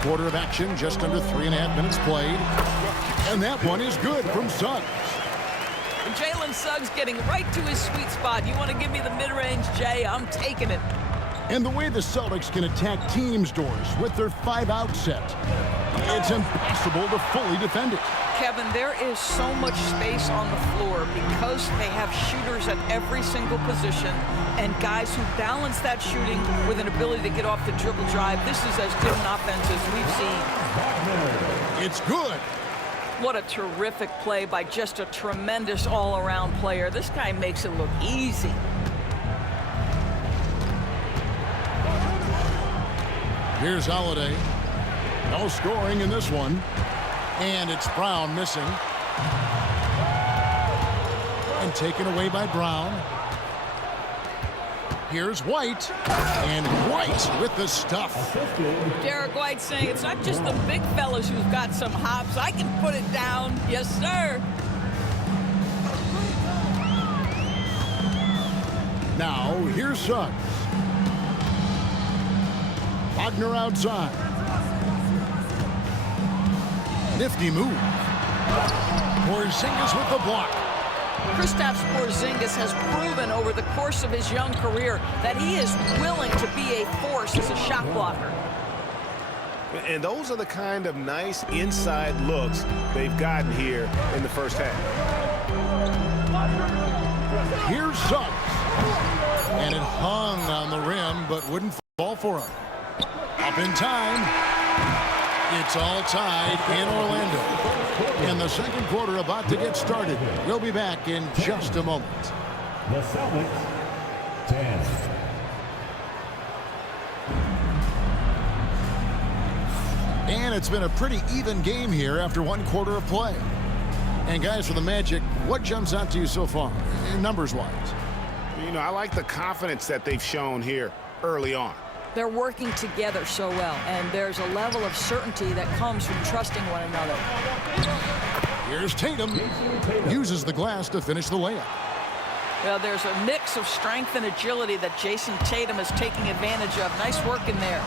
quarter of action, just under 3.5 minutes played. And that one is good from Suggs. Jalen Suggs getting right to his sweet spot. You want to give me the mid-range, Jay? I'm taking it. And the way the Celtics can attack teams' doors with their 5-out set, it's impossible to fully defend it. Kevin, there is so much space on the floor because they have shooters at every single position and guys who balance that shooting with an ability to get off the dribble drive. This is as good an offense as we've seen. It's good. What a terrific play by just a tremendous all-around player. This guy makes it look easy. Here's Holiday. No scoring in this one. And it's Brown missing. And taken away by Brown. Here's White. And White with the stuff. Derek White saying it's not just the big fellas who've got some hops. I can put it down. Yes, sir. Now, here's Suggs. Wagner outside. Nifty move. Porzingis with the block. Kristaps Porzingis has proven over the course of his young career that he is willing to be a force as a shot blocker. And those are the kind of nice inside looks they've gotten here in the first half. Here's Suggs. And it hung on the rim, but wouldn't fall for him. Up in time. It's all tied in Orlando. And the second quarter about to get started. We'll be back in just a moment. The Celtics, 10. And it's been a pretty even game here after one quarter of play. And guys, for the Magic, what jumps out to you so far, numbers-wise? You know, I like the confidence that they've shown here early on. They're working together so well, and there's a level of certainty that comes from trusting one another. Here's Tatum. Uses the glass to finish the layup. Well, there's a mix of strength and agility that Jason Tatum is taking advantage of. Nice work in there.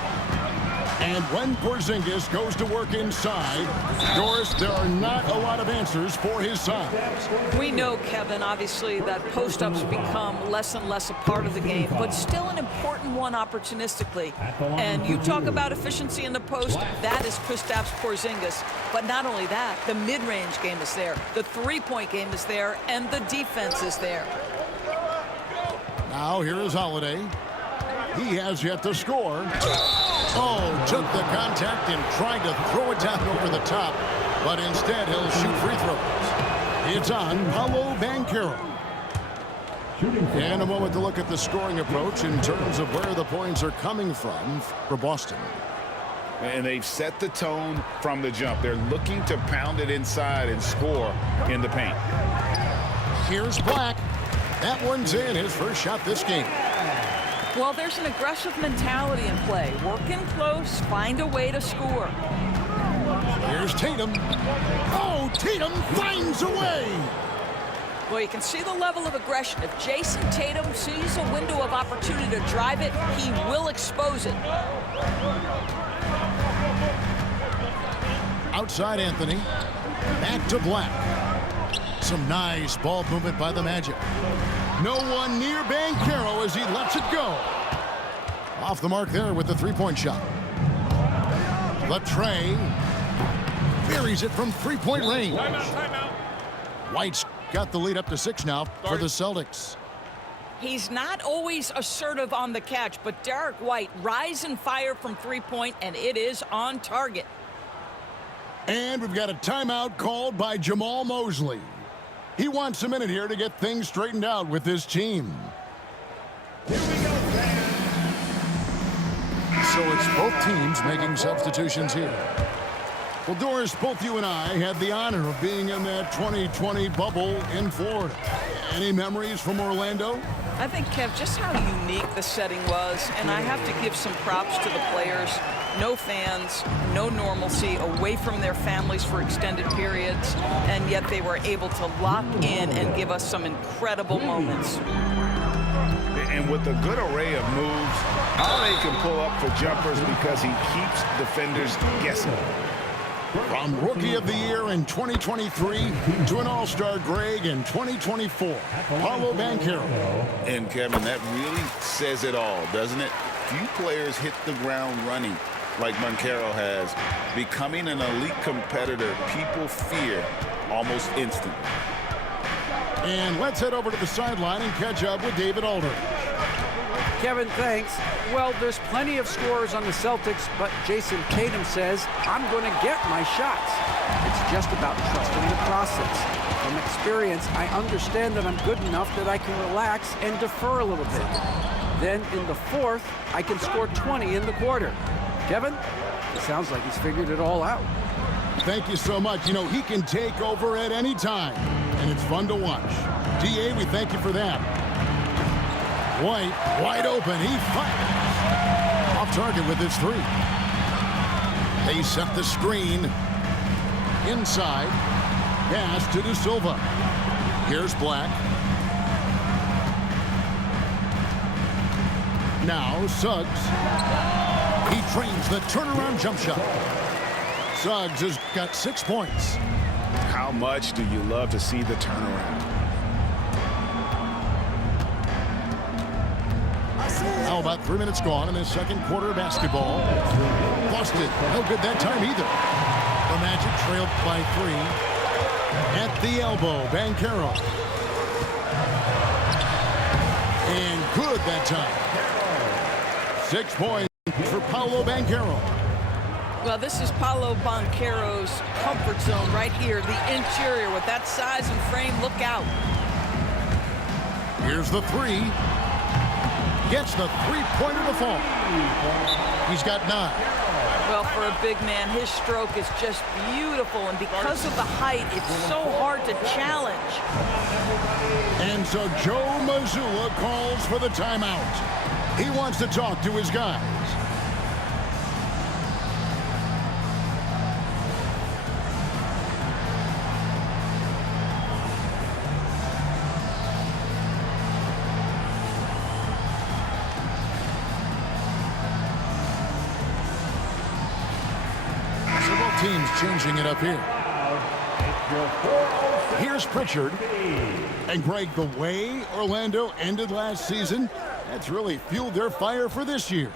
And when Porzingis goes to work inside, Doris, there are not a lot of answers for his size. We know, Kevin, obviously, that post-ups become less and less a part of the game, but still an important one opportunistically. And you talk about efficiency in the post, that is Kristaps Porzingis. But not only that, the mid-range game is there, the three-point game is there, and the defense is there. Now here is Holiday. He has yet to score. Oh, took the contact and tried to throw it down over the top, but instead he'll shoot free throws. It's on Paolo Banchero. And a moment to look at the scoring approach in terms of where the points are coming from for Boston. And they've set the tone from the jump. They're looking to pound it inside and score in the paint. Here's Black. That one's in, his first shot this game. Well, there's an aggressive mentality in play. Working close, find a way to score. Here's Tatum. Oh, Tatum finds a way. Well, you can see the level of aggression. If Jason Tatum sees a window of opportunity to drive it, he will expose it. Outside Anthony. Back to Black. Some nice ball movement by the Magic. No one near Banchero as he lets it go. Off the mark there with the three-point shot. Latrey buries it from three-point range. White's got the lead up to 6 now for the Celtics. He's not always assertive on the catch, but Derek White rise and fire from three-point, and it is on target. And we've got a timeout called by Jamal Mosley. He wants a minute here to get things straightened out with his team. Here we go, fans. So it's both teams making substitutions here. Well, Doris, both you and I had the honor of being in that 2020 bubble in Florida. Any memories from Orlando? I think, Kev, just how unique the setting was, and I have to give some props to the players. No fans, no normalcy, away from their families for extended periods, and yet they were able to lock in and give us some incredible moments. And with a good array of moves, Holiday can pull up for jumpers because he keeps defenders guessing. From Rookie of the Year in 2023 to an All-Star Greg in 2024, Paolo Banchero. And, Kevin, that really says it all, doesn't it? Few players hit the ground running like Banchero has. Becoming an elite competitor, people fear almost instantly. And let's head over to the sideline and catch up with David Aldridge. Kevin, thanks. Well, there's plenty of scorers on the Celtics, but Jason Tatum says, I'm going to get my shots. It's just about trusting the process. From experience, I understand that I'm good enough that I can relax and defer a little bit. Then in the fourth, I can score 20 in the quarter. Kevin, it sounds like he's figured it all out. Thank you so much. You know, he can take over at any time, and it's fun to watch. DA, we thank you for that. White, wide open. He fires. Off target with his three. They set the screen. Inside. Pass to De Silva. Here's Black. Now Suggs. He trains the turnaround jump shot. Suggs has got 6 points. How much do you love to see the turnaround? Now about 3 minutes gone in this second quarter of basketball. Lost it. No good that time either. The Magic trailed by 3. At the elbow, Banchero. And good that time. 6 points for Paolo Banchero. Well, this is Paolo Banchero's comfort zone right here, the interior with that size and frame. Look out. Here's the three. Gets the three-pointer to fall. He's got 9. Well, for a big man, his stroke is just beautiful, and because of the height, it's so hard to challenge. And so Joe Mazzulla calls for the timeout. He wants to talk to his guys. Teams changing it up here. Here's Pritchard. And Greg, the way Orlando ended last season, that's really fueled their fire for this year.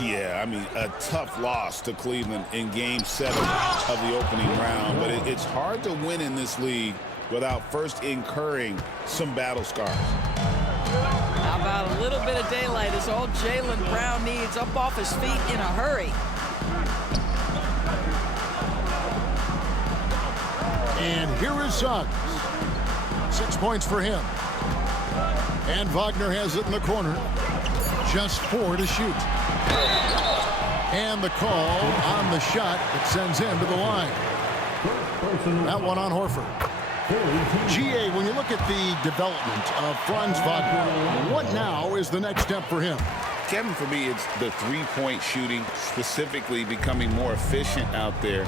Yeah, I mean, a tough loss to Cleveland in Game 7 of the opening round. But it's hard to win in this league without first incurring some battle scars. How about a little bit of daylight is all Jaylen Brown needs, up off his feet in a hurry. And here is Suggs. 6 points for him. And Wagner has it in the corner. Just 4 to shoot. And the call on the shot that sends him to the line. That one on Horford. GA, when you look at the development of Franz Wagner, what now is the next step for him? Kevin, for me, it's the three-point shooting, specifically becoming more efficient out there.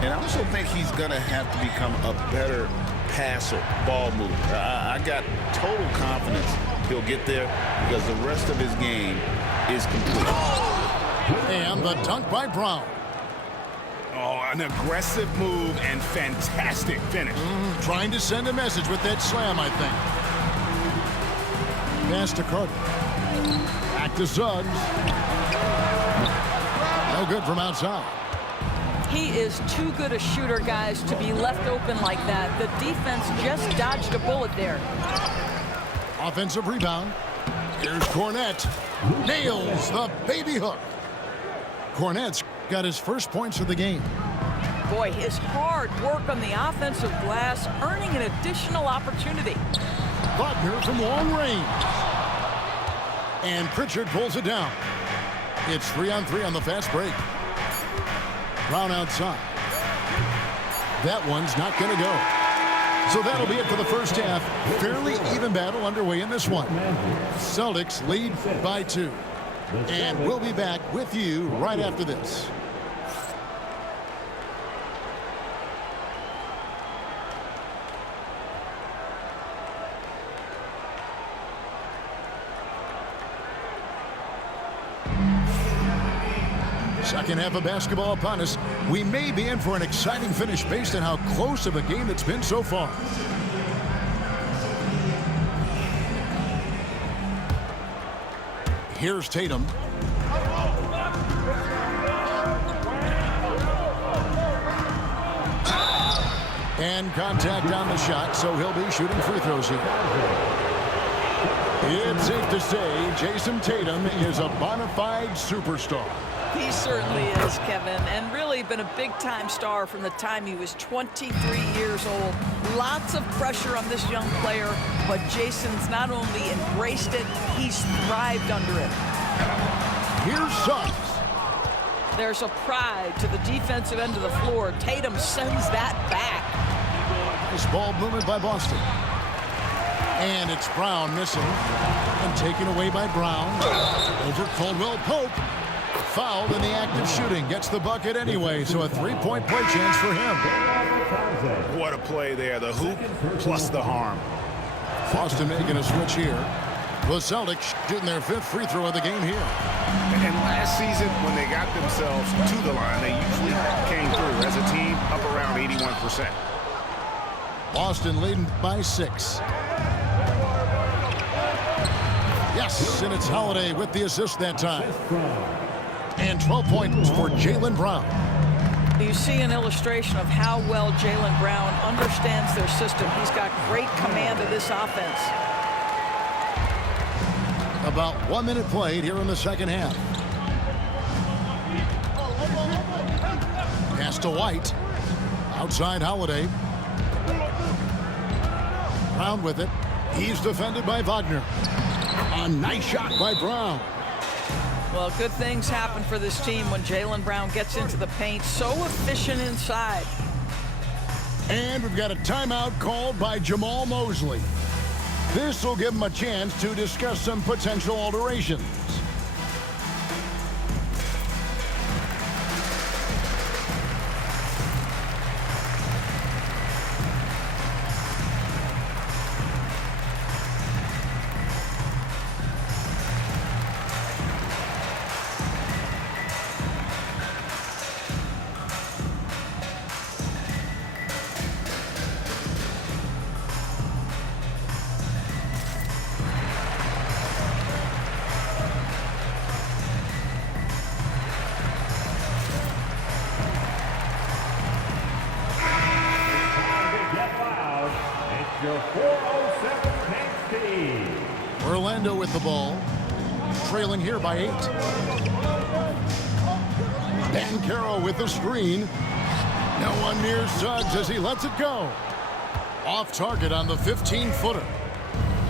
And I also think he's going to have to become a better passer, ball mover. I got total confidence he'll get there because the rest of his game is complete. And the dunk by Brown. Oh, an aggressive move and fantastic finish. Trying to send a message with that slam, I think. Pass to Carter. Back to Suggs. No good from outside. He is too good a shooter, guys, to be left open like that. The defense just dodged a bullet there. Offensive rebound. Here's Cornette. Nails the baby hook. Cornette's got his first points of the game. Boy, his hard work on the offensive glass, earning an additional opportunity. Wagner from long range. And Pritchard pulls it down. It's 3-on-3 on the fast break. Brown outside. That one's not going to go. So that'll be it for the first half. Fairly even battle underway in this one. Celtics lead by 2. And we'll be back with you right after this. Second half of basketball upon us. We may be in for an exciting finish based on how close of a game it's been so far. Here's Tatum. And contact on the shot, so he'll be shooting free throws here. It's safe to say Jason Tatum is a bona fide superstar. He certainly is, Kevin, and really been a big-time star from the time he was 23 years old. Lots of pressure on this young player, but Jason's not only embraced it, he's thrived under it. Here's Suggs. There's a pride to the defensive end of the floor. Tatum sends that back. Nice ball movement by Boston. And it's Brown missing. And taken away by Brown. Over Caldwell Pope. Fouled in the act of shooting. Gets the bucket anyway, so a three-point play chance for him. What a play there. The hoop plus the harm. Boston making a switch here. The Celtics shooting their 5th free throw of the game here. And last season, when they got themselves to the line, they usually came through as a team up around 81%. Boston leading by 6. Yes, and it's Holiday with the assist that time. And 12 points for Jaylen Brown. You see an illustration of how well Jaylen Brown understands their system. He's got great command of this offense. About 1 minute played here in the second half. Pass to White. Outside Holiday. Brown with it. He's defended by Wagner. A nice shot by Brown. Well, good things happen for this team when Jaylen Brown gets into the paint. So efficient inside. And we've got a timeout called by Jamal Mosley. This will give him a chance to discuss some potential alterations. Your 407 next team. Orlando with the ball. Trailing here by 8. Banchero with the screen. No one near Suggs as he lets it go. Off target on the 15-footer.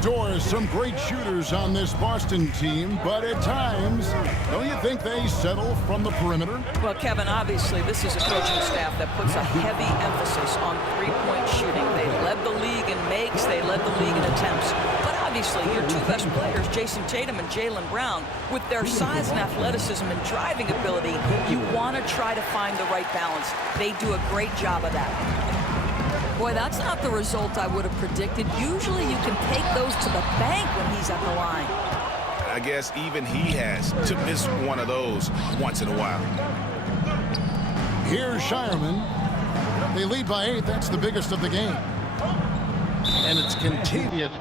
Doors, some great shooters on this Boston team, but at times, don't you think they settle from the perimeter? Well, Kevin, obviously, this is a coaching staff that puts a heavy emphasis on three-point shooting. They led the league in makes, they led the league in attempts. But obviously, your two best players, Jason Tatum and Jaylen Brown, with their size and athleticism and driving ability, you want to try to find the right balance. They do a great job of that. Boy, that's not the result I would have predicted. Usually you can take those to the bank when he's at the line. I guess even he has to miss one of those once in a while. Here's Shireman. They lead by 8. That's the biggest of the game. And it's Contavious.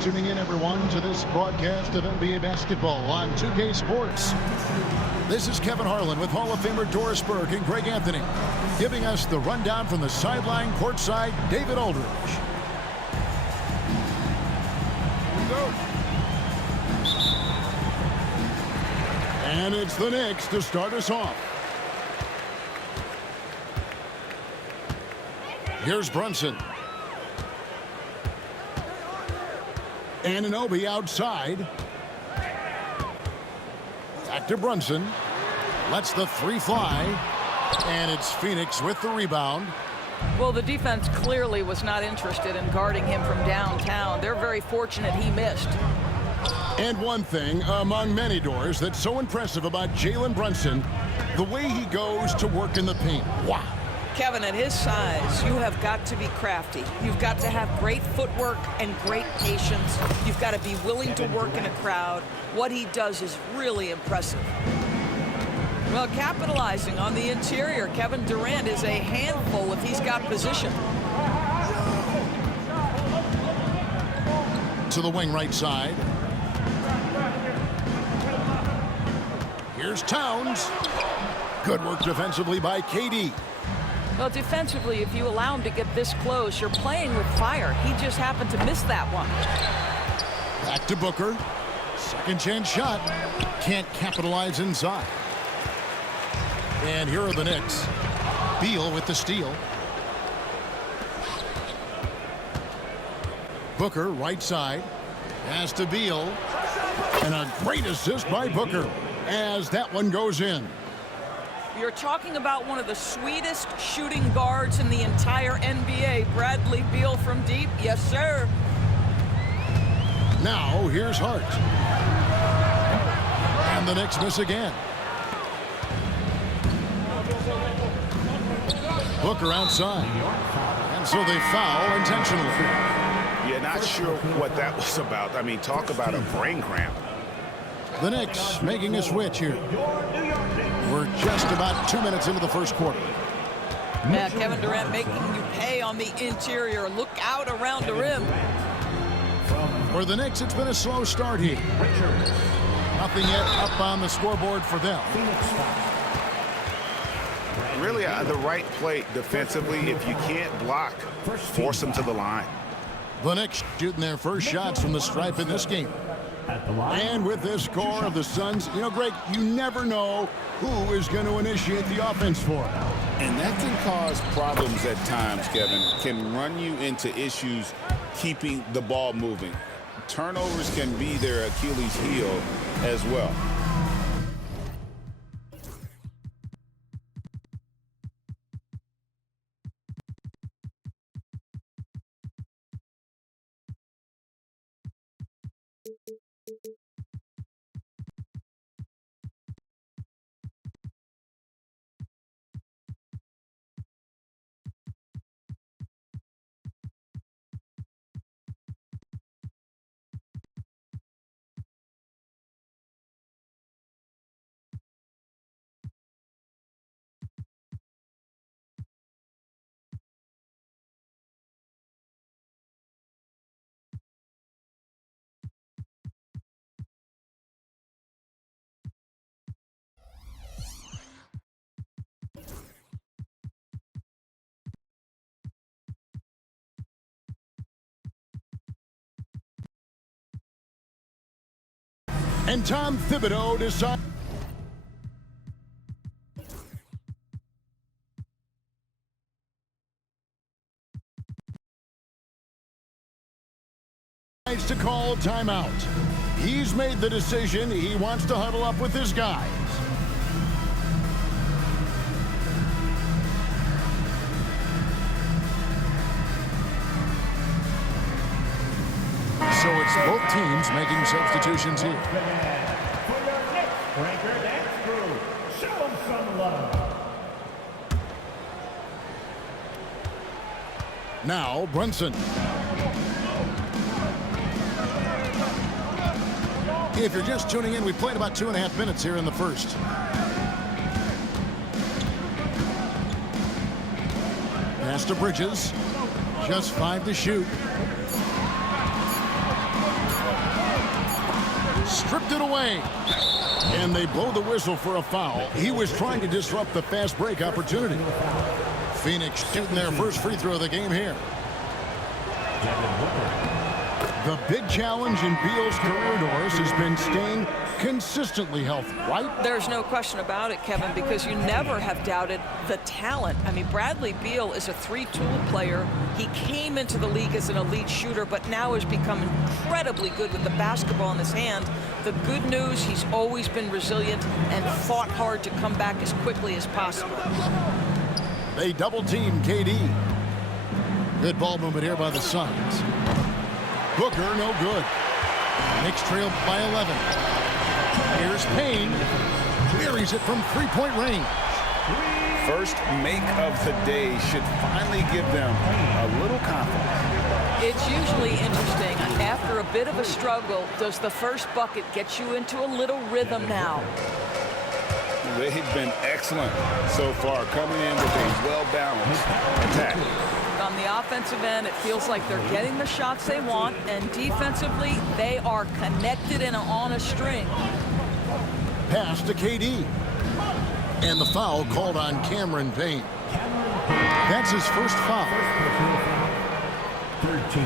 tuning in, everyone, to this broadcast of NBA basketball on 2K Sports. This is Kevin Harlan with Hall of Famer Doris Burke and Greg Anthony, giving us the rundown from the sideline courtside, David Aldridge. Here we go. And it's the Knicks to start us off. Here's Brunson. Anunoby outside. Back to Brunson. Lets the three fly. And it's Phoenix with the rebound. Well, the defense clearly was not interested in guarding him from downtown. They're very fortunate he missed. And one thing among many, Doors, that's so impressive about Jalen Brunson, the way he goes to work in the paint. Wow. Kevin, at his size, you have got to be crafty. You've got to have great footwork and great patience. You've got to be willing to work in a crowd. What he does is really impressive. Well, capitalizing on the interior, Kevin Durant is a handful if he's got position. To the wing right side. Here's Towns. Good work defensively by KD. Well, defensively, if you allow him to get this close, you're playing with fire. He just happened to miss that one. Back to Booker. Second chance shot. Can't capitalize inside. And here are the Knicks. Beal with the steal. Booker right side. Pass to Beal. And a great assist by Booker as that one goes in. You're talking about one of the sweetest shooting guards in the entire NBA. Bradley Beal from deep. Yes, sir. Now, here's Hart. And the Knicks miss again. Booker outside. And so they foul intentionally. Yeah, not sure what that was about. I mean, talk about a brain cramp. The Knicks making a switch here. We're just about 2 minutes into the first quarter. Yeah, Kevin Durant making you pay on the interior. Look out around the rim. For the Knicks, it's been a slow start here. Nothing yet up on the scoreboard for them. Really, the right play defensively. If you can't block, force them to the line. The Knicks shooting their first shots from the stripe in this game. And with this score of the Suns, you know, Greg, you never know who is going to initiate the offense for them. And that can cause problems at times, Kevin. Can run you into issues keeping the ball moving. Turnovers can be their Achilles heel as well. And Tom Thibodeau decides to call timeout. He's made the decision. He wants to huddle up with his guys. So it's both teams making substitutions here. For your next Breaker Dance Crew, show them some love. Now Brunson. If you're just tuning in, we played about 2.5 minutes here in the first. Pass to Bridges. Just 5 to shoot. stripped it away. And they blow the whistle for a foul. He was trying to disrupt the fast break opportunity. Phoenix shooting their first free throw of the game here. The big challenge in Beal's career, Doris, has been staying consistently healthy, right? There's no question about it, Kevin, because you never have doubted the talent. I mean, Bradley Beal is a three-tool player. He came into the league as an elite shooter, but now has become incredibly good with the basketball in his hand. The good news, he's always been resilient and fought hard to come back as quickly as possible. They double-team KD. Good ball movement here by the Suns. Booker, no good. Knicks trail by 11. Here's Payne. Buries it from three-point range. First make of the day should finally give them a little confidence. It's usually interesting. After a bit of a struggle, does the first bucket get you into a little rhythm now? They've been excellent so far, coming in with a well-balanced attack. On the offensive end, it feels like they're getting the shots they want, and defensively, they are connected and on a string. Pass to KD. And the foul called on Cameron Payne. That's his first foul. 13.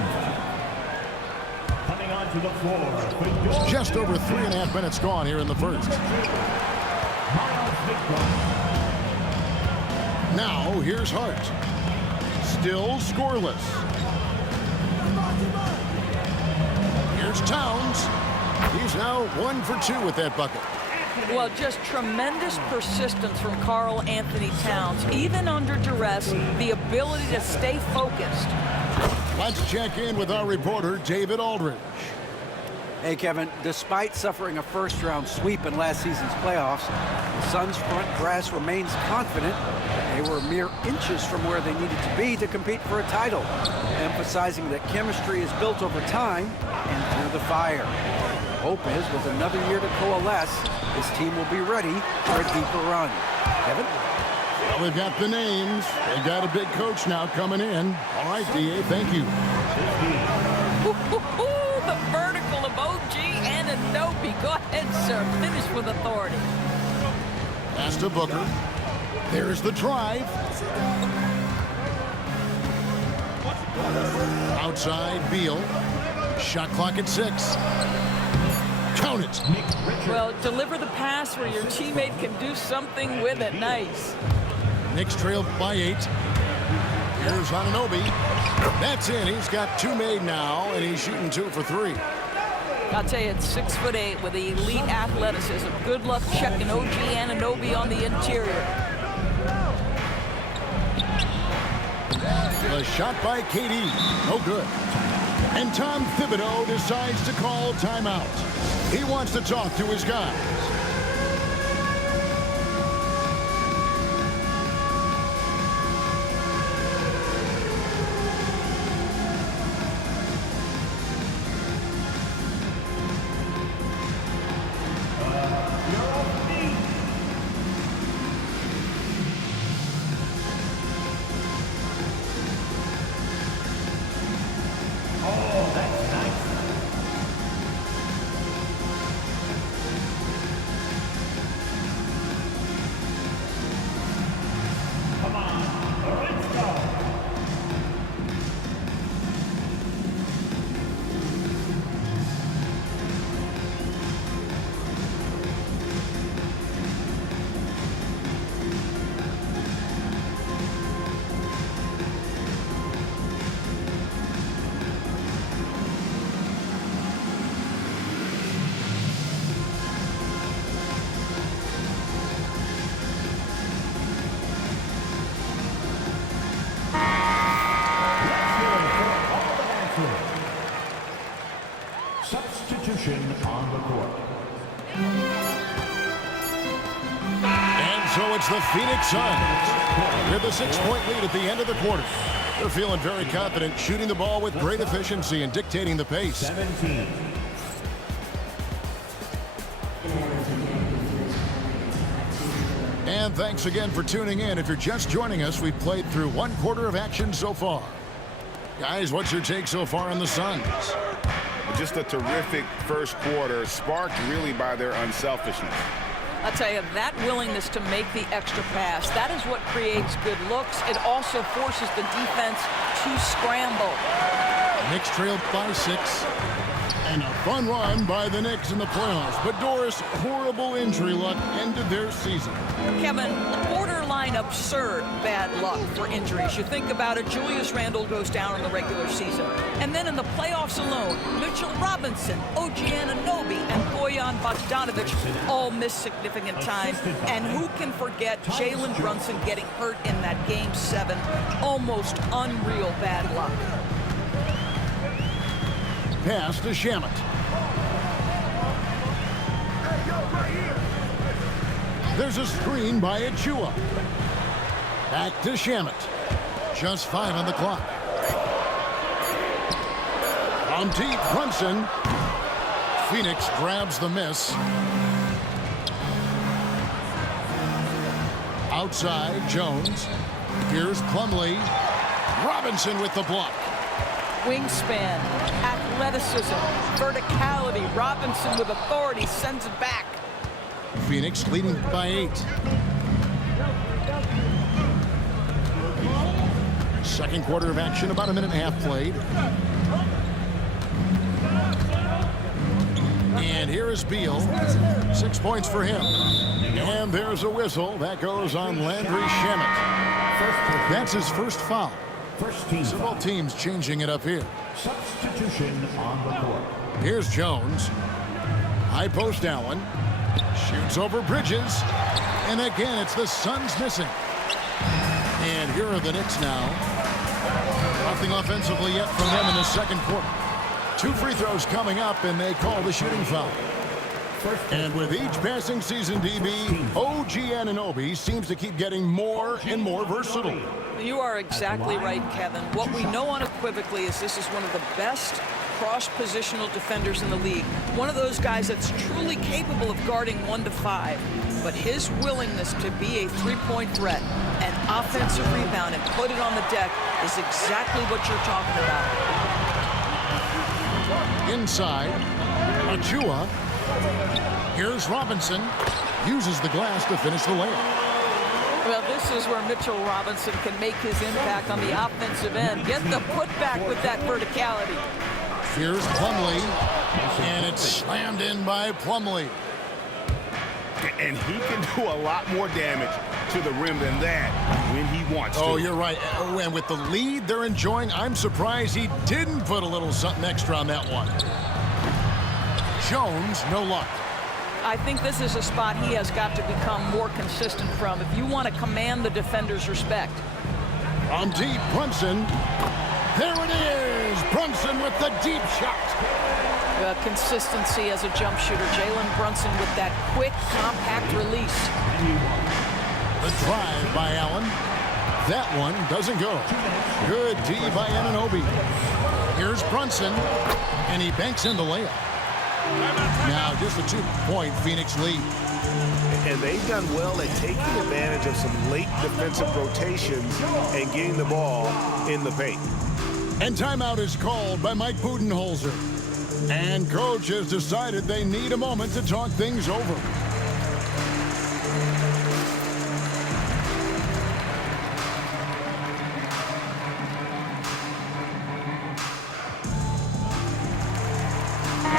Coming onto the floor. Just over 3.5 minutes gone here in the first. Now, here's Hart. Still scoreless. Here's Towns. He's now 1 for 2 with that bucket. Well, just tremendous persistence from Karl Anthony Towns. Even under duress, the ability to stay focused. Let's check in with our reporter, David Aldridge. Hey, Kevin, despite suffering a first-round sweep in last season's playoffs, the Suns' front brass remains confident that they were mere inches from where they needed to be to compete for a title, emphasizing that chemistry is built over time and through the fire. Hope is, with another year to coalesce, this team will be ready for a deeper run. Kevin? Well, we've got the names. They've got a big coach now coming in. All right, D.A., thank you. The vertical of OG Anunoby. Go ahead, sir. Finish with authority. Pass to Booker. There's the drive. Outside, Beal. Shot clock at 6. Count it. Well, deliver the pass where your teammate can do something with it. Nice. Knicks trailed by 8. Here's Anunoby. That's in. He's got 2 made now, and he's shooting 2 for 3. I'll tell you, it's 6'8" with elite athleticism. Good luck checking OG Anunoby on the interior. A shot by KD. No good. And Tom Thibodeau decides to call timeout. He wants to talk to his guys. Substitution on the court. And so it's the Phoenix Suns with a 6-point lead at the end of the quarter. They're feeling very confident, shooting the ball with great efficiency and dictating the pace. 17. And thanks again for tuning in. If you're just joining us, we've played through 1/4 of action so far. Guys, what's your take so far on the Suns? The just a terrific first quarter, sparked really by their unselfishness. I'll tell you, that willingness to make the extra pass, that is what creates good looks. It also forces the defense to scramble. Knicks trailed by 6. And a fun run by the Knicks in the playoffs. But Doris, horrible injury luck ended their season. Kevin, borderline absurd bad luck for injuries. You think about it, Julius Randle goes down in the regular season. And then in the playoffs alone, Mitchell Robinson, OG Anunoby, and Bojan Bogdanovic all missed significant time. And who can forget Jalen Brunson getting hurt in that Game 7? Almost unreal bad luck. Pass to Shamet. There's a screen by Achua. Back to Shamet. Just 5 on the clock. On deep, Brunson. Phoenix grabs the miss. Outside, Jones. Here's Plumlee. Robinson with the block. Wingspan, athleticism, verticality. Robinson with authority sends it back. Phoenix leading by 8. Second quarter of action, about a minute and a half played. And here is Beal. 6 points for him. And there's a whistle. That goes on Landry Shamet. That's his first foul. First team Several foul. teams changing it up here. Substitution on the court. Here's Jones. High post Allen. Shoots over Bridges. And again, it's the Suns missing. And here are the Knicks now. Nothing offensively yet from them in the second quarter. 2 free throws coming up, and they call the shooting foul. And with each passing season, DB, OG Anunoby seems to keep getting more and more versatile. You are exactly right, Kevin. What we know unequivocally is this is one of the best cross-positional defenders in the league. One of those guys that's truly capable of guarding 1 to 5. But his willingness to be a three-point threat and offensive rebound and put it on the deck is exactly what you're talking about. Inside, Achua. Here's Robinson. Uses the glass to finish the layup. Well, this is where Mitchell Robinson can make his impact on the offensive end. Get the putback with that verticality. Here's Plumlee. And it's slammed in by Plumlee. And he can do a lot more damage to the rim than that when he wants to. Oh, you're right. Oh, and with the lead they're enjoying, I'm surprised he didn't put a little something extra on that one. Jones, no luck. I think this is a spot he has got to become more consistent from if you want to command the defender's respect. On deep, Brunson. There it is! Brunson with the deep shot. Consistency as a jump shooter. Jalen Brunson with that quick, compact release. The drive by Allen. That one doesn't go. Good D by Anunoby. Here's Brunson, and he banks in the layup. Now just a 2-point Phoenix lead. And they've done well at taking advantage of some late defensive rotations and getting the ball in the paint. And timeout is called by Mike Budenholzer. And coach has decided they need a moment to talk things over.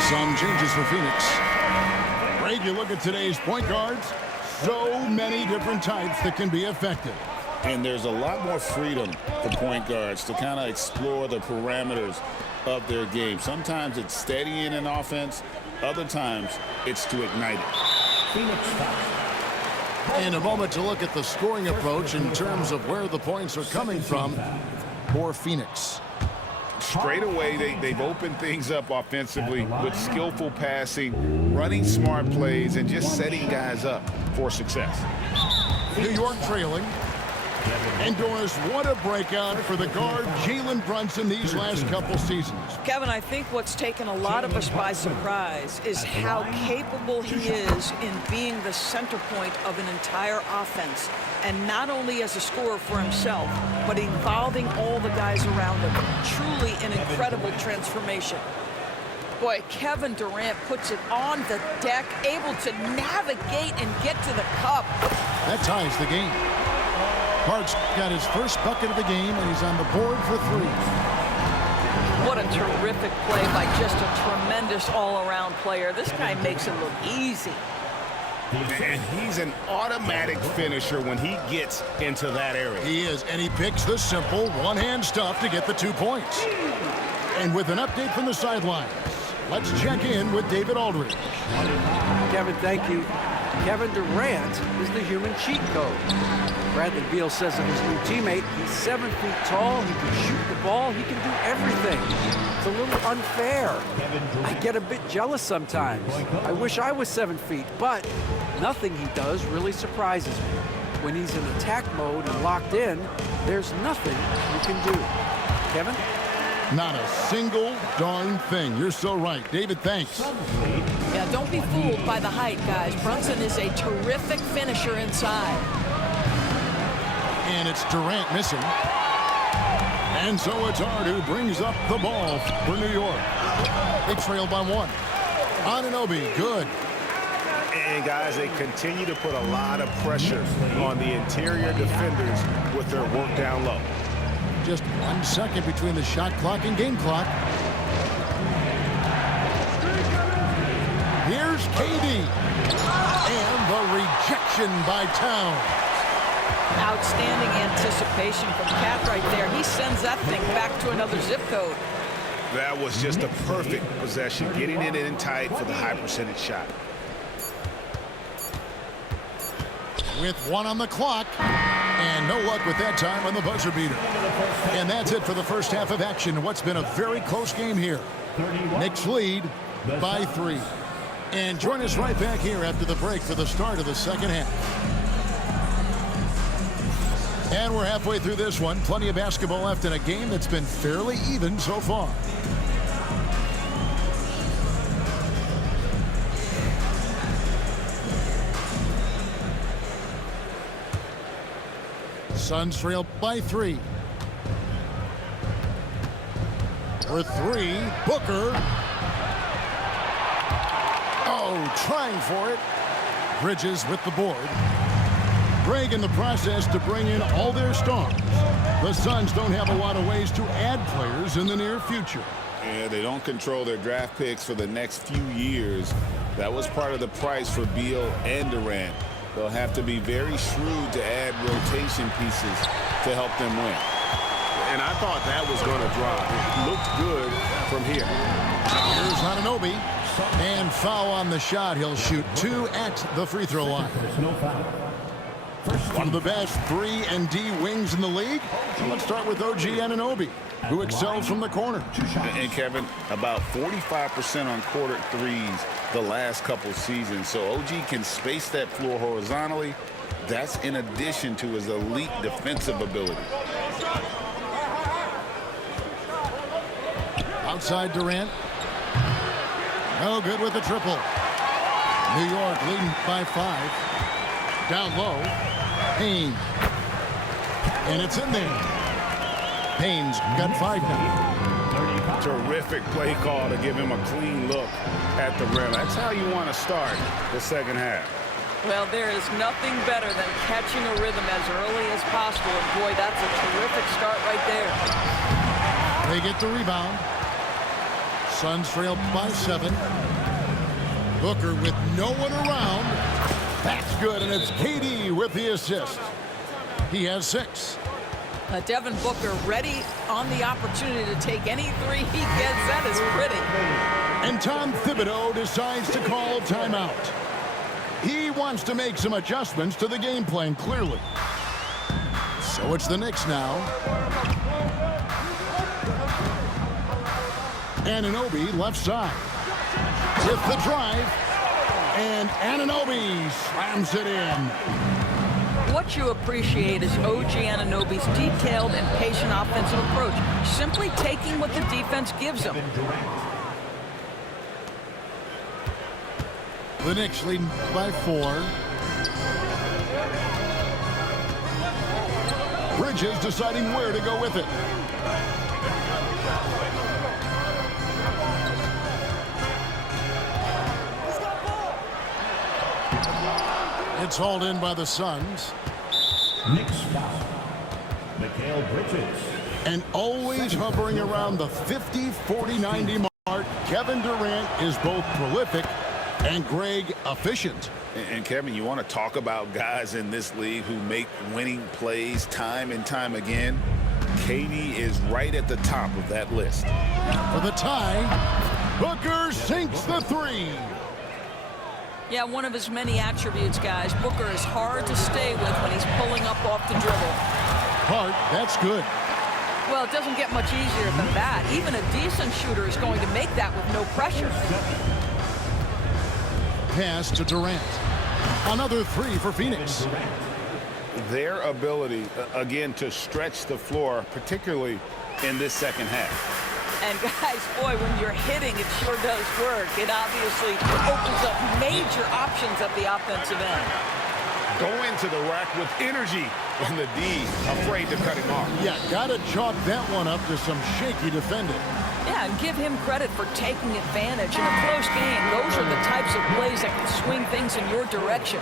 Some changes for Phoenix. Greg, you look at today's point guards, so many different types that can be effective. And there's a lot more freedom for point guards to kind of explore the parameters of their game. Sometimes it's steadying an offense. Other times it's to ignite it. Phoenix foul. In a moment to look at the scoring approach in terms of where the points are coming from for Phoenix. Straight away, they've opened things up offensively with skillful passing, running smart plays, and just setting guys up for success. New York trailing. And Doris, what a breakout for the guard Jalen Brunson these last couple seasons. Kevin, I think what's taken a lot of us by surprise is how capable he is in being the center point of an entire offense. And not only as a scorer for himself, but involving all the guys around him. Truly an incredible transformation. Boy, Kevin Durant puts it on the deck, able to navigate and get to the cup. That ties the game. Hart's got his first bucket of the game, and he's on the board for 3. What a terrific play by just a tremendous all-around player. This guy makes it look easy. And he's an automatic finisher when he gets into that area. He is, and he picks the simple one-hand stuff to get the 2 points. And with an update from the sidelines, let's check in with David Aldridge. Kevin, thank you. Kevin Durant is the human cheat code. Bradley Beal says of his new teammate, he's 7 feet tall, he can shoot the ball, he can do everything. It's a little unfair. I get a bit jealous sometimes. I wish I was 7 feet, but nothing he does really surprises me. When he's in attack mode and locked in, there's nothing you can do. Kevin? Not a single darn thing. You're so right. David, thanks. Yeah, don't be fooled by the height, guys. Brunson is a terrific finisher inside. And it's Durant missing. And so it's Hart who brings up the ball for New York. They trail by 1. Anunoby, good. And guys, they continue to put a lot of pressure on the interior defenders with their work down low. Just 1 second between the shot clock and game clock. Here's KD. And the rejection by Towns. Outstanding anticipation from Cat right there. He sends that thing back to another zip code. That was just a perfect possession, getting it in tight for the high percentage shot. With 1 on the clock. And no luck with that time on the buzzer beater. And that's it for the first half of action. What's been a very close game here. Knicks lead by 3. And join us right back here after the break for the start of the second half. And we're halfway through this one. Plenty of basketball left in a game that's been fairly even so far. Suns trail by 3. For 3, Booker. Oh, trying for it. Bridges with the board. Greg in the process to bring in all their stars. The Suns don't have a lot of ways to add players in the near future. Yeah, they don't control their draft picks for the next few years. That was part of the price for Beal and Durant. They'll have to be very shrewd to add rotation pieces to help them win. And I thought that was going to drop. It looked good from here. Here's Anunoby. And foul on the shot. He'll shoot 2 at the free throw line. One of the best 3-and-D wings in the league. So let's start with OG Anunoby, who excels from the corner. And Kevin, about 45% on quarter threes the last couple seasons. So OG can space that floor horizontally. That's in addition to his elite defensive ability. Outside Durant. No good with the triple. New York leading by 5. Down low. Payne. And it's in there. Payne's got 5 now. Terrific play call to give him a clean look at the rim. That's how you want to start the second half. Well, there is nothing better than catching a rhythm as early as possible. And boy, that's a terrific start right there. They get the rebound. Suns trail by 7. Booker with no one around. That's good, and it's KD with the assist. He has 6. Devin Booker ready on the opportunity to take any 3 he gets. That is pretty. And Tom Thibodeau decides to call timeout. He wants to make some adjustments to the game plan, clearly. So it's the Knicks now. Anunoby left side. With the drive. And Anunoby slams it in. What you appreciate is OG Anunoby's detailed and patient offensive approach, simply taking what the defense gives him. The Knicks leading by 4. Bridges deciding where to go with it. It's hauled in by the Suns. Knicks foul. Mikal Bridges. And always hovering around the 50, 40, 90 mark, Kevin Durant is both prolific and, Greg, efficient. And Kevin, you want to talk about guys in this league who make winning plays time and time again? KD is right at the top of that list. For the tie, Booker sinks the three. Yeah, one of his many attributes, guys. Booker is hard to stay with when he's pulling up off the dribble. Hart, that's good. Well, it doesn't get much easier than that. Even a decent shooter is going to make that with no pressure. Pass to Durant. Another three for Phoenix. Their ability, again, to stretch the floor, particularly in this second half. And guys, boy, when you're hitting, it sure does work. It obviously opens up major options at the offensive end. Go into the rack with energy, and the D afraid to cut him off. Yeah, gotta chalk that one up to some shaky defending. Yeah, and give him credit for taking advantage. In a close game, those are the types of plays that can swing things in your direction.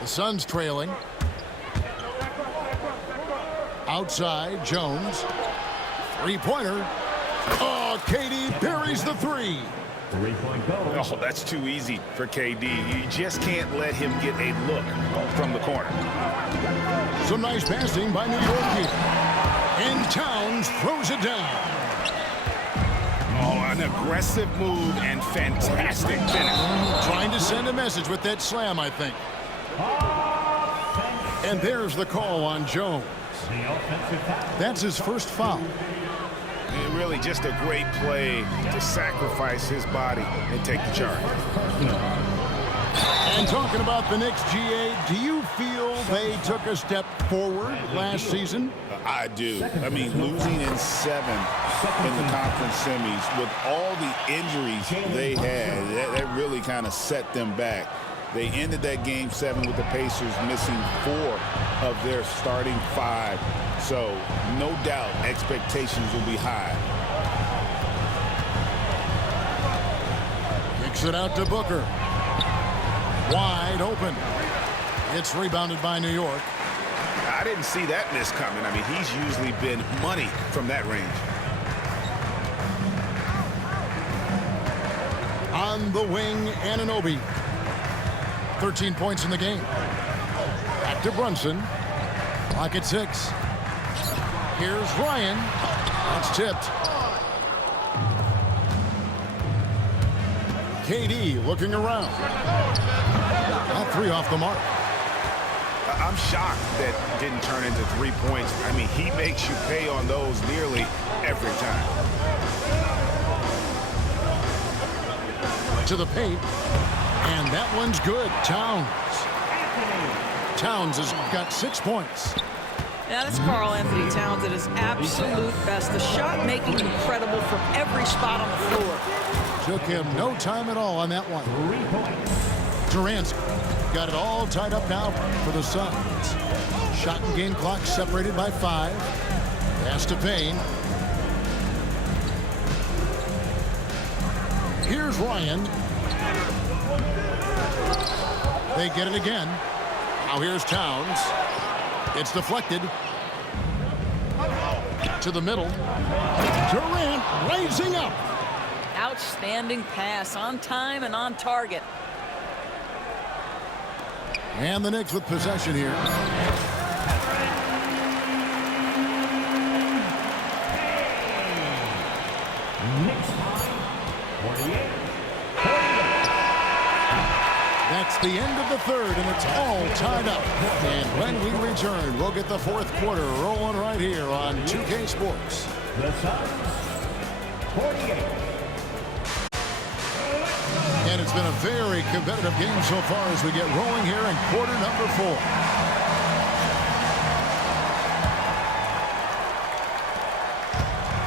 The Suns trailing. Outside, Jones. Three-pointer. Oh, KD buries the three. Three-point goal. Oh, that's too easy for KD. You just can't let him get a look from the corner. Some nice passing by New York here. And Towns throws it down. Oh, an aggressive move and fantastic finish. Trying to send a message with that slam, I think. And there's the call on Jones. The offensive foul. That's his first foul. Really just a great play to sacrifice his body and take the charge. And talking about the Knicks, GA, do you feel they took a step forward last season? I do. I mean, losing in 7 in the conference semis with all the injuries they had, that really kind of set them back. They ended that game 7 with the Pacers missing 4 of their starting 5. So, no doubt, expectations will be high. Kicks it out to Booker. Wide open. It's rebounded by New York. I didn't see that miss coming. I mean, he's usually been money from that range. On the wing, Anunoby. 13 points in the game. Back to Brunson. Clock at 6. Here's Ryan. That's tipped. KD looking around. That three off the mark. I'm shocked that didn't turn into 3 points. I mean, he makes you pay on those nearly every time. To the paint. And that one's good. Towns. Towns has got 6 points. Now, that's Karl Anthony Towns at his absolute best. The shot making incredible from every spot on the floor. Took him no time at all on that one. 3 points. Durant's got it all tied up now for the Suns. Shot and game clock separated by 5. Pass to Payne. Here's Ryan. They get it again. Now here's Towns. It's deflected. To the middle. Durant raising up. Outstanding pass, on time and on target. And the Knicks with possession here. Knicks time. 48. That's the end of the third, and it's all tied up. And when we return, we'll get the fourth quarter rolling right here on 2K Sports. The Suns. 48. And it's been a very competitive game so far as we get rolling here in quarter number 4.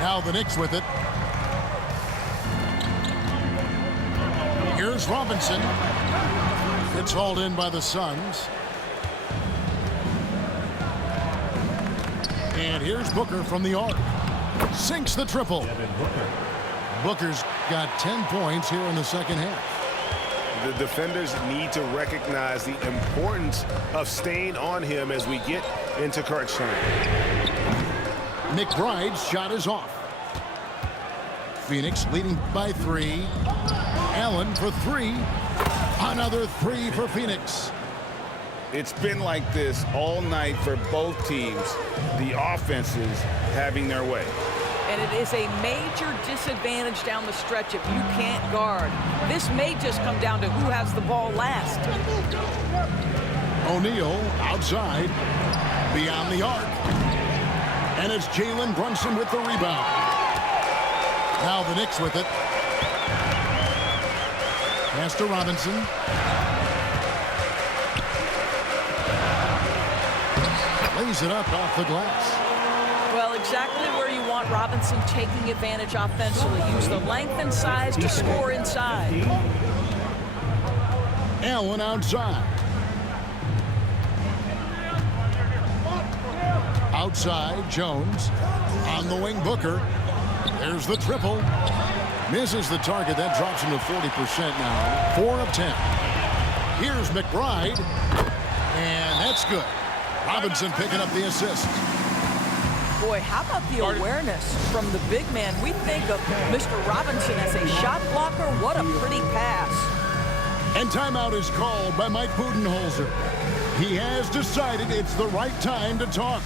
Now the Knicks with it. Here's Robinson. It's hauled in by the Suns. And here's Booker from the arc. Sinks the triple. Devin Booker. Booker's got 10 points here in the second half. The defenders need to recognize the importance of staying on him as we get into crunch time. McBride's shot is off. Phoenix leading by 3. Allen for 3. Another 3 for Phoenix. It's been like this all night for both teams. The offenses having their way. And it is a major disadvantage down the stretch if you can't guard. This may just come down to who has the ball last. O'Neal outside, beyond the arc. And it's Jalen Brunson with the rebound. Now the Knicks with it. Pass to Robinson. Lays it up off the glass. Well, exactly where you want Robinson taking advantage offensively. Use the length and size to score inside. Allen outside. Outside, Jones. On the wing, Booker. There's the triple. Misses the target. That drops him to 40% now. 4 of 10. Here's McBride. And that's good. Robinson picking up the assist. Boy, how about the awareness from the big man? We think of Mr. Robinson as a shot blocker. What a pretty pass. And timeout is called by Mike Budenholzer. He has decided it's the right time to talk.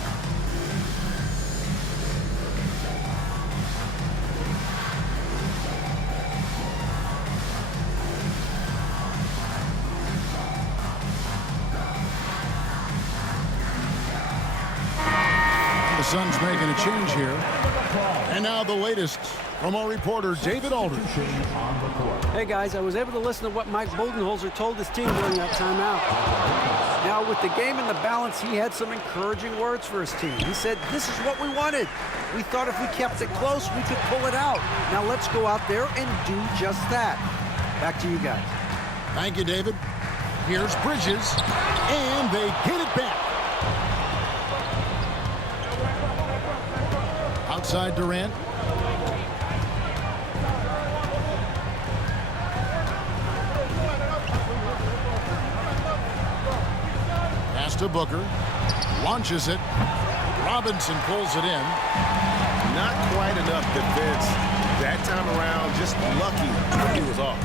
The Suns making a change here. And now the latest from our reporter, David Aldridge. Hey, guys, I was able to listen to what Mike Budenholzer told his team during that timeout. Now, with the game in the balance, he had some encouraging words for his team. He said, this is what we wanted. We thought if we kept it close, we could pull it out. Now let's go out there and do just that. Back to you guys. Thank you, David. Here's Bridges, and they get it back. Outside Durant. Pass to Booker. Launches it. Robinson pulls it in. Not quite enough defense that time around. Just lucky he was off.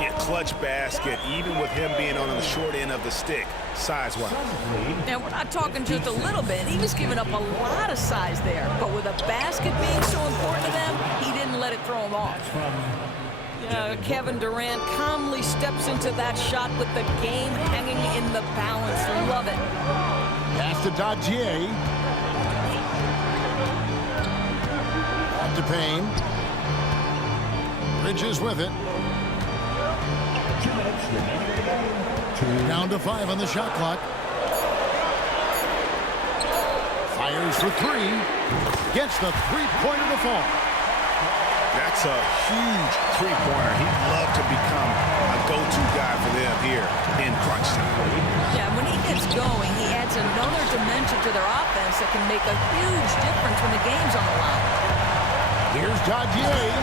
Yeah, clutch basket, even with him being on the short end of the stick, size-wise. And we're not talking just a little bit. He was giving up a lot of size there. But with a basket being so important to them, he didn't let it throw him off. Kevin Durant calmly steps into that shot with the game hanging in the balance. Love it. Pass to Dadier. Up to Payne. Bridges with it. Down to 5 on the shot clock. Fires for 3. Gets the three-pointer to fall. That's a huge three-pointer. He'd love to become a go-to guy for them here in crunch time. Yeah, when he gets going, he adds another dimension to their offense that can make a huge difference when the game's on the line. Here's Dadier.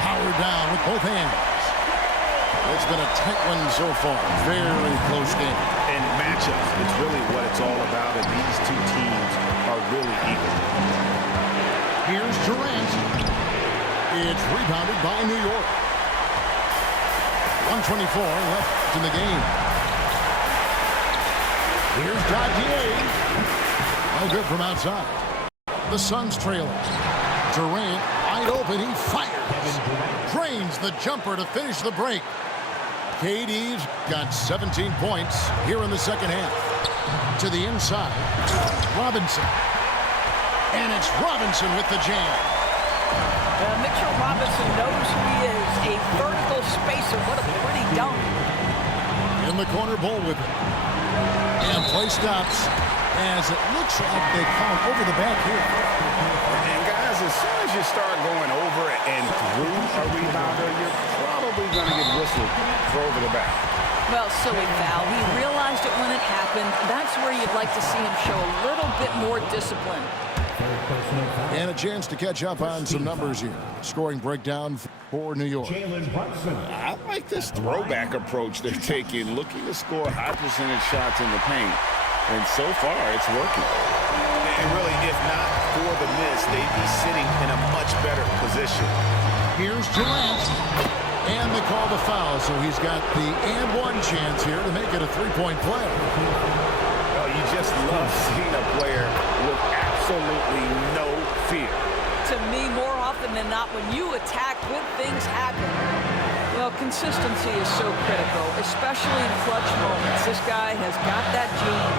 Powered down with both hands. It's been a tight one so far. Very close game. And matchups, it's really what it's all about, and these two teams are really equal. Here's Durant. It's rebounded by New York. 1:24 left in the game. Here's Dadier. No good from outside. The Suns trailing. Durant wide open. He fires. Drains the jumper to finish the break. KD's got 17 points here in the second half. To the inside. Robinson. And it's Robinson with the jam. Mitchell Robinson knows who he is. A vertical spacer. What a pretty dunk. In the corner, Bull with it. And play stops as it looks like they count over the back here. And guys, as soon as you start going over and through a rebounder, you're probably going to get whistled for over the back. Well, silly foul. He realized it when it happened. That's where you'd like to see him show a little bit more discipline. And a chance to catch up on some numbers here. Scoring breakdown for New York. Jalen Brunson. I like this throwback approach they're taking, looking to score high percentage shots in the paint. And so far, it's working. And really, if not for the miss, they'd be sitting in a much better position. Here's Durant. And they call the foul, so he's got the and one chance here to make it a three-point play. Well, you just love seeing a player with absolutely no fear. To me, more often than not, when you attack, good things happen. Well, consistency is so critical, especially in clutch moments. This guy has got that gene.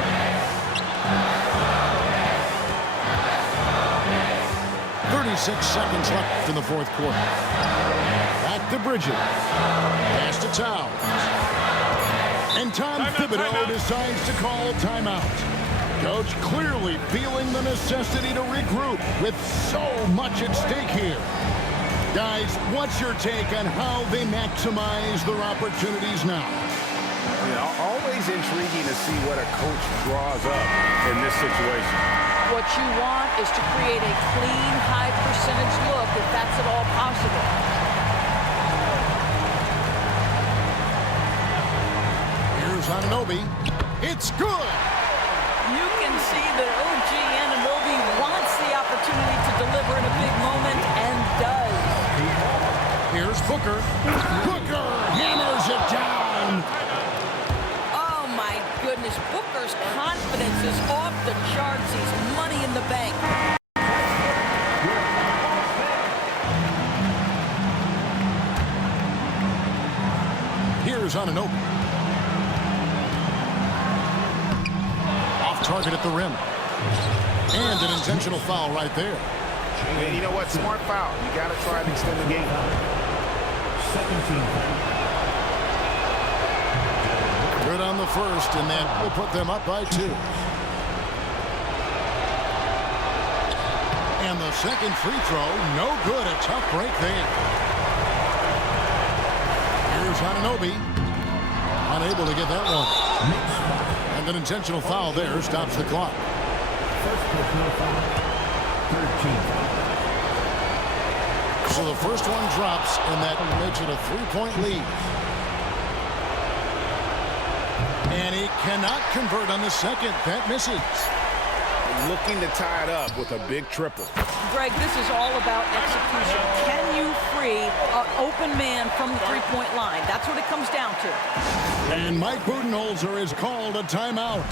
36 seconds left in the fourth quarter. Back to Bridges. Pass to Towns. And Tom Thibodeau decides to call timeout. Coach clearly feeling the necessity to regroup with so much at stake here. Guys, what's your take on how they maximize their opportunities now? You know, always intriguing to see what a coach draws up in this situation. What you want is to create a clean, high-percentage look, if that's at all possible. Here's Anunoby. It's good! You can see that OG Anunoby wants the opportunity to deliver in a big moment, and does. Here's Booker. Booker hammers it down! Oh, my goodness. Booker's confidence is off the charts. He's money in the bank. Here's Anunoby. Off target at the rim. And an intentional foul right there. And you know what? Smart foul. You got to try and extend the game. 17. Good on the first, and that will put them up by 2. And the second free throw, no good. A tough break there. Here's Anunoby. Unable to get that one. And an intentional foul there stops the clock. First personal foul. 13. So the first one drops, and that makes it a 3-point lead. And he cannot convert on the second. That misses. Looking to tie it up with a big triple. Greg, this is all about execution. Can you free an open man from the three-point line? That's what it comes down to. And Mike Budenholzer has called a timeout.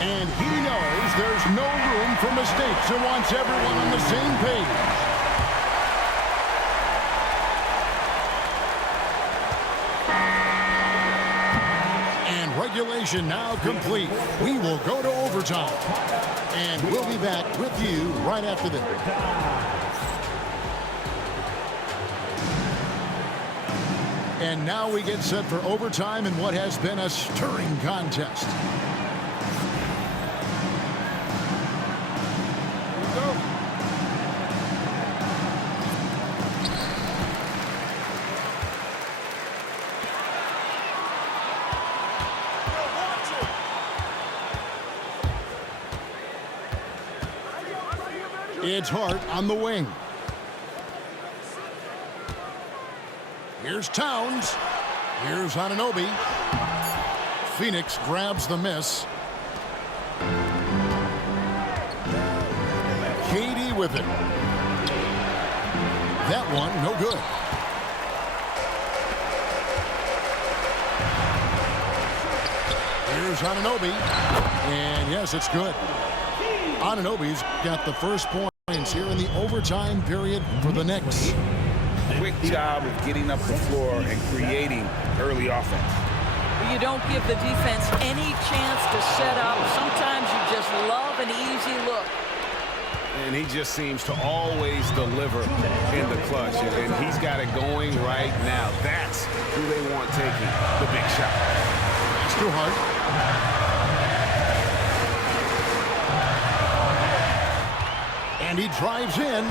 And he knows there's no room for mistakes and wants everyone on the same page. And regulation now complete. We will go to overtime. And we'll be back with you right after this. And now we get set for overtime in what has been a stirring contest. It's Hart on the wing. Here's Towns. Here's Anunoby. Phoenix grabs the miss. Katie with it. That one, no good. Here's Anunoby. And yes, it's good. Anunoby's got the first points here in the overtime period for the Knicks. Quick job of getting up the floor and creating early offense. You don't give the defense any chance to set up. Sometimes you just love an easy look. And he just seems to always deliver in the clutch. And he's got it going right now. That's who they want taking the big shot. It's too hard. And he drives in.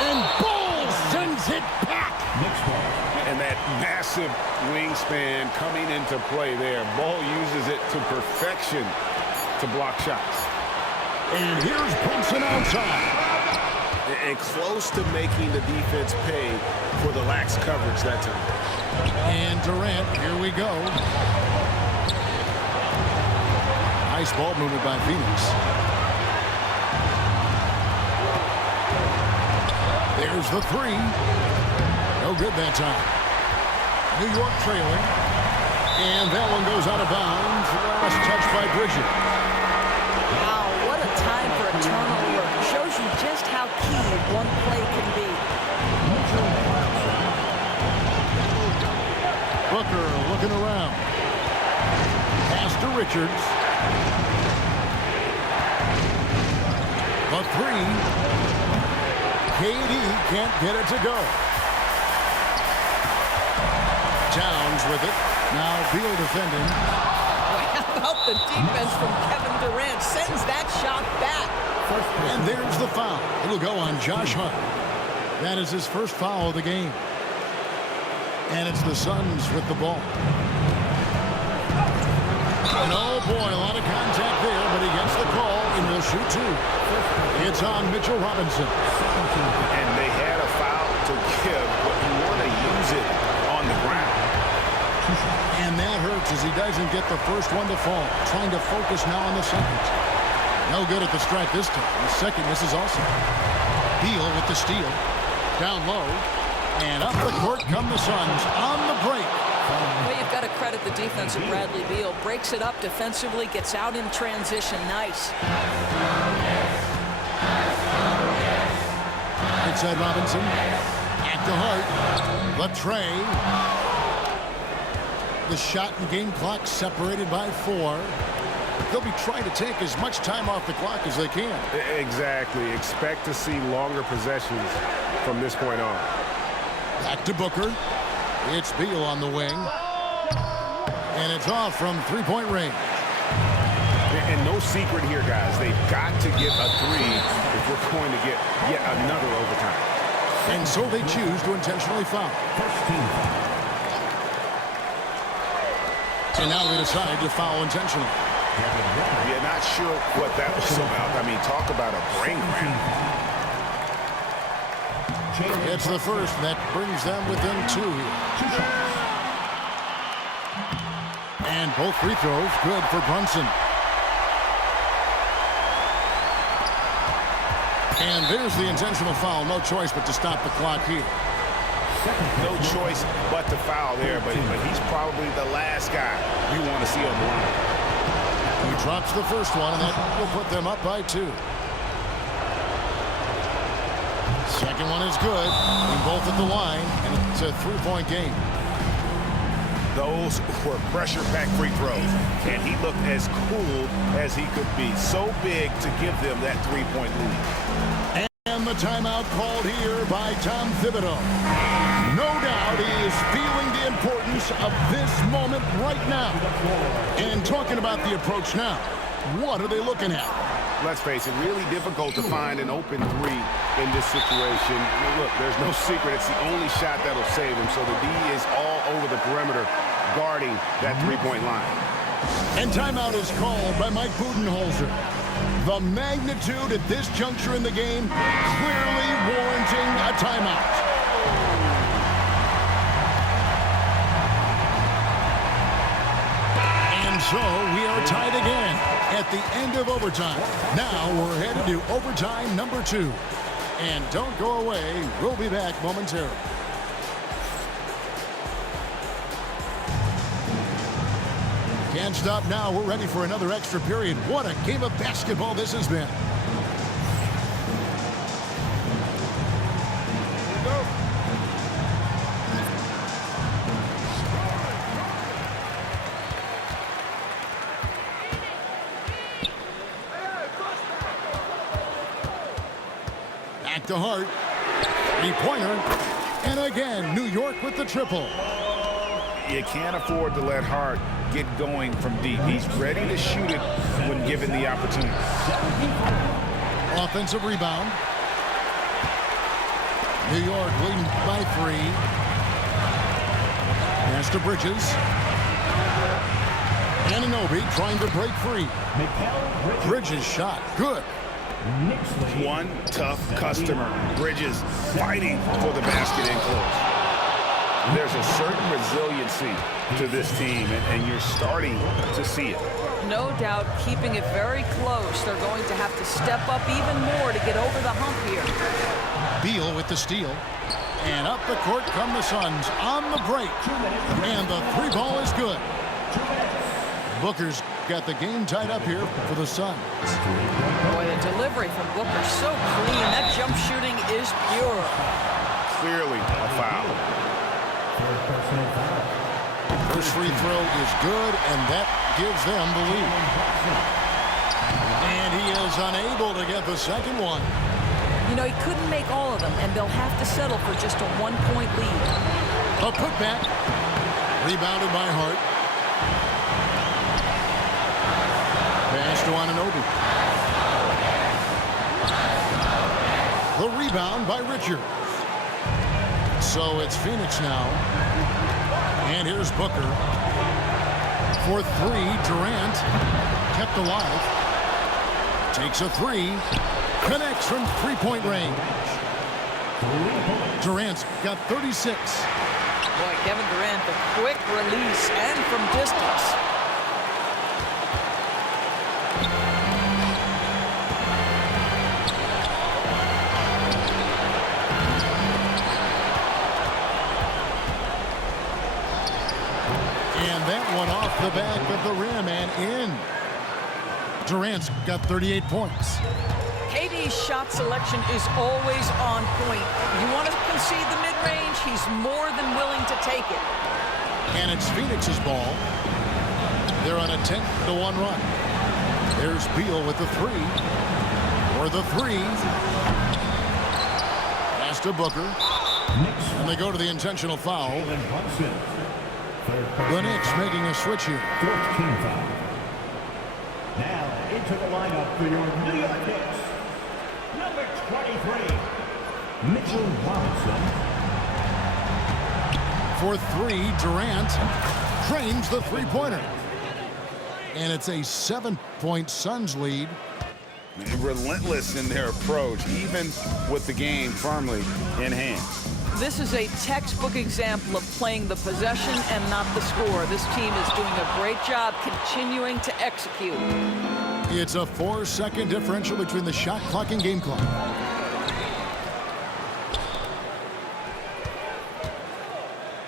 And Bull sends it back. And that massive wingspan coming into play there. Ball uses it to perfection to block shots. And here's Brunson outside. And close to making the defense pay for the lax coverage that time. And Durant, here we go. Nice ball movement by Phoenix. There's the three. No good that time. New York trailing. And that one goes out of bounds. Last touch by Bridget. Wow, what a time for a turnover. Shows you just how key one play can be. Booker looking around. Pass to Richards. The three. KD can't get it to go. Towns with it. Now Beal defending. How about the defense from Kevin Durant? Sends that shot back. And there's the foul. It'll go on Josh Hart. That is his first foul of the game. And it's the Suns with the ball. And oh boy, a lot of contact there, but he gets the call and will shoot two. It's on Mitchell Robinson. And they had a foul to give, but you want to use it on the ground. And that hurts as he doesn't get the first one to fall. Trying to focus now on the second. No good at the strike this time. The second misses also. Beal with the steal. Down low. And up the court come the Suns on the break. Well, you've got to credit the defense of Bradley Beal. Breaks it up defensively, gets out in transition. Nice. Inside Robinson. At the Hart. Latrey. The shot and game clock separated by 4. They'll be trying to take as much time off the clock as they can. Exactly. Expect to see longer possessions from this point on. Back to Booker. It's Beal on the wing. And it's off from three-point range. And no secret here, guys. They've got to get a three if we're going to get yet another overtime. And so they choose to intentionally foul. And now they decide to foul intentionally. Yeah, not sure what that was about. I mean, talk about a brain cramp. It's the first that brings them within 2 here. And both free throws good for Brunson. And there's the intentional foul. No choice but to stop the clock here. No choice but to foul there, but he's probably the last guy you want to see on the line. He drops the first one, and that will put them up by 2. Second one is good. They're both at the line, and it's a three-point game. Those were pressure-packed free throws, and he looked as cool as he could be. So big to give them that three-point lead. And the timeout called here by Tom Thibodeau. No doubt he is feeling the importance of this moment right now. And talking about the approach now, what are they looking at? Let's face it, really difficult to find an open three in this situation. Look, there's no secret. It's the only shot that'll save him. So the D is all over the perimeter guarding that three-point line. And timeout is called by Mike Budenholzer. The magnitude at this juncture in the game clearly warranting a timeout. And so we are tied again at the end of overtime. Now we're headed to overtime number 2. And don't go away. We'll be back momentarily. Can't stop now. We're ready for another extra period. What a game of basketball this has been. Back to Hart. Three-pointer. And again, New York with the triple. You can't afford to let Hart get going from deep. He's ready to shoot it when given the opportunity. Offensive rebound. New York leading by 3. Pass to Bridges. Anunoby trying to break free. Mikal Bridges shot. Good. Nixley. One tough customer. Bridges fighting for the basket in close. There's a certain resiliency to this team, and you're starting to see it. No doubt keeping it very close. They're going to have to step up even more to get over the hump here. Beal with the steal. And up the court come the Suns on the break. And the three ball is good. Booker's got the game tied up here for the Suns. Boy, the delivery from Booker so clean. That jump shooting is pure. Clearly a foul. First free throw is good, and that gives them the lead. And he is unable to get the second one. You know, he couldn't make all of them, and they'll have to settle for just a one-point lead. A putback. Rebounded by Hart. Pass to Anunoby. The rebound by Richards. So it's Phoenix now. And here's Booker. For three, Durant kept alive. Takes a three. Connects from three-point range. Durant's got 36. Boy, Kevin Durant, the quick release and from distance. And that one off the back of the rim and in. Durant's got 38 points. KD's shot selection is always on point. You want to concede the mid-range, he's more than willing to take it. And it's Phoenix's ball. They're on a 10-1 run. There's Beal with the three. For the three. Pass to Booker. And they go to the intentional foul. The Knicks making a switch here. 14 foul. Now into the lineup for your New York Knicks. Number 23, Mitchell Robinson. For three, Durant trains the three-pointer. And it's a 7-point Suns lead. Relentless in their approach, even with the game firmly in hand. This is a textbook example of playing the possession and not the score. This team is doing a great job continuing to execute. It's a 4-second differential between the shot clock and game clock.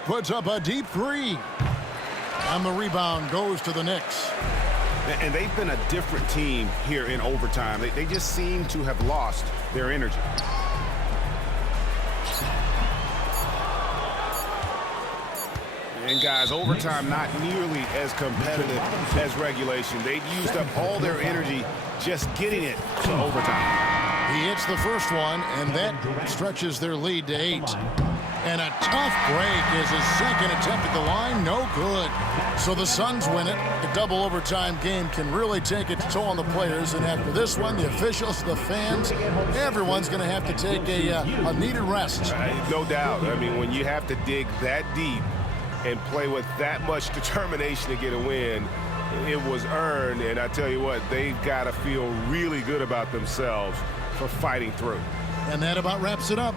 Puts up a deep three. And the rebound goes to the Knicks. And they've been a different team here in overtime. They just seem to have lost their energy. And guys, overtime not nearly as competitive as regulation. They've used up all their energy just getting it to overtime. He hits the first one, and that stretches their lead to 8. And a tough break is his second attempt at the line. No good. So the Suns win it. The double overtime game can really take its toll on the players. And after this one, the officials, the fans, everyone's going to have to take a needed rest. No doubt. I mean, when you have to dig that deep and play with that much determination to get a win, it was earned. And I tell you what, they've got to feel really good about themselves for fighting through. And that about wraps it up.